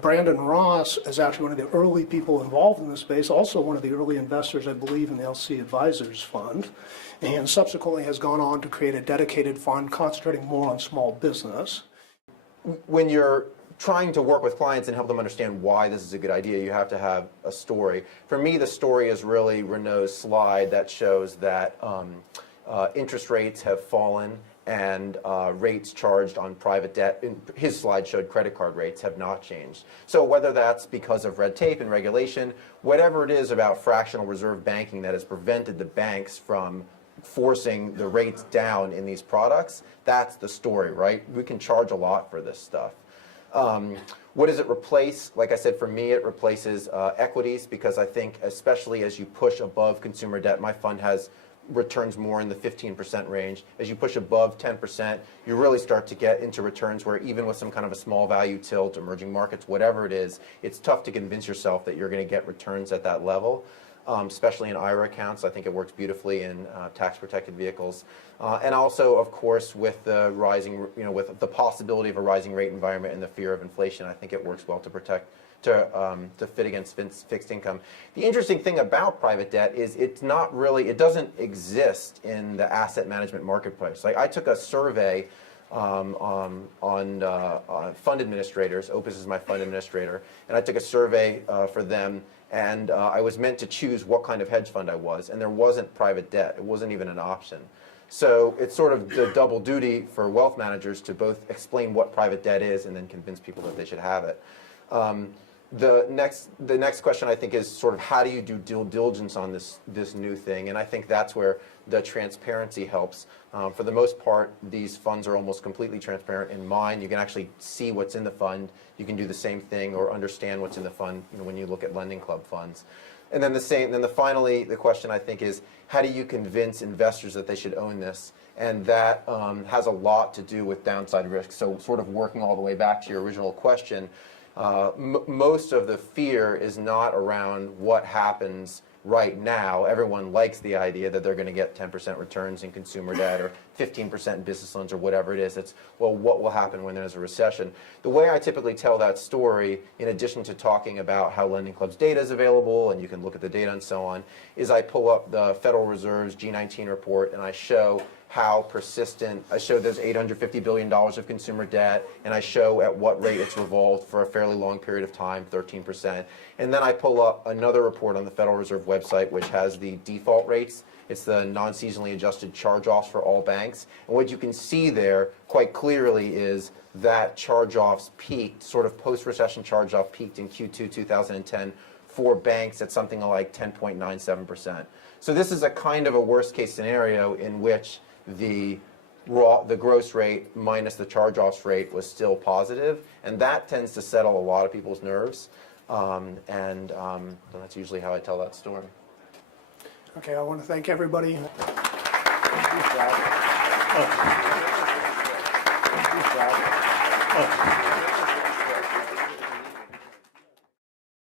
Brandon Ross is actually one of the early people involved in this space, also one of the early investors, I believe, in the LC Advisors Fund, and subsequently has gone on to create a dedicated fund concentrating more on small business. When you're trying to work with clients and help them understand why this is a good idea, you have to have a story. For me, the story is really Renault's slide that shows that interest rates have fallen and rates charged on private debt. His slide showed credit card rates have not changed. So whether that's because of red tape and regulation, whatever it is about fractional reserve banking that has prevented the banks from forcing the rates down in these products, that's the story, right? We can charge a lot for this stuff. What does it replace? Like I said, for me, it replaces equities, because I think especially as you push above consumer debt, my fund has returns more in the 15% range. As you push above 10%, you really start to get into returns where even with some kind of a small value tilt, emerging markets, whatever it is, it's tough to convince yourself that you're going to get returns at that level. Especially in IRA accounts. I think it works beautifully in tax-protected vehicles. And also, of course, with the rising, with the possibility of a rising rate environment and the fear of inflation, I think it works well to protect, to fit against fixed income. The interesting thing about private debt is it's not really, it doesn't exist in the asset management marketplace. Like, I took a survey on fund administrators. Opus is my fund administrator, and I took a survey for them. And I was meant to choose what kind of hedge fund I was, and there wasn't private debt. It wasn't even an option. So it's sort of the double duty for wealth managers to both explain what private debt is and then convince people that they should have it. The next question, I think, is sort of how do you do due diligence on this new thing? And I think that's where the transparency helps. For the most part, these funds are almost completely transparent. In mine, you can actually see what's in the fund. You can do the same thing or understand what's in the fund when you look at lending club funds. And then finally, the question, I think, is how do you convince investors that they should own this? And that has a lot to do with downside risk. So sort of working all the way back to your original question, most of the fear is not around what happens right now. Everyone likes the idea that they're going to get 10% returns in consumer debt or 15% in business loans or whatever it is. It's, well, what will happen when there's a recession? The way I typically tell that story, in addition to talking about how Lending Club's data is available and you can look at the data and so on, is I pull up the Federal Reserve's G19 report and I show how persistent, I show there's $850 billion of consumer debt, and I show at what rate it's revolved for a fairly long period of time, 13%. And then I pull up another report on the Federal Reserve website which has the default rates. It's the non-seasonally adjusted charge-offs for all banks. And what you can see there quite clearly is that charge-offs peaked, sort of post-recession charge-off peaked in Q2 2010 for banks at something like 10.97%. So this is a kind of a worst-case scenario in which the gross rate minus the charge-offs rate was still positive, and that tends to settle a lot of people's nerves, and that's usually how I tell that story. Okay, I want to thank everybody. Oh.